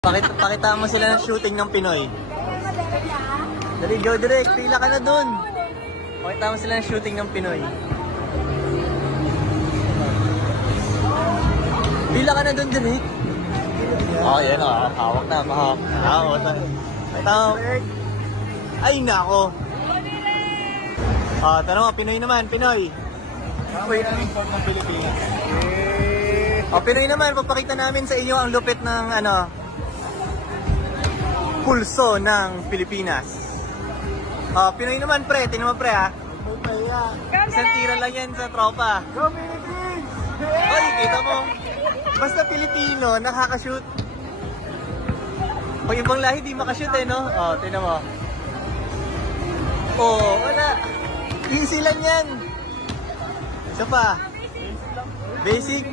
Pakita mo sila ng shooting ng Pinoy. Dali, go direct. Pila ka na dun. Pakita mo sila ng shooting ng Pinoy. Pila ka na dun direct. Oh, yan o. Hawak na. Mahawak. Pakita mo. Ay, nako. Tanong mo, Pinoy naman. Pinoy. Wait, ang import ng Pilipinas. Pinoy naman. Papakita namin sa inyo ang lupit ng pulso ng Pilipinas. Pinoy naman pre, tinan mo pre ha. Isang tira lang yan sa tropa. Go Philippines! Oy, kita mo. Basta Pilipino, nakakashoot. Pag ibang lahi, di makashoot eh, no? Tinan mo. Wala. Easy lang yan. Isa pa. Basic.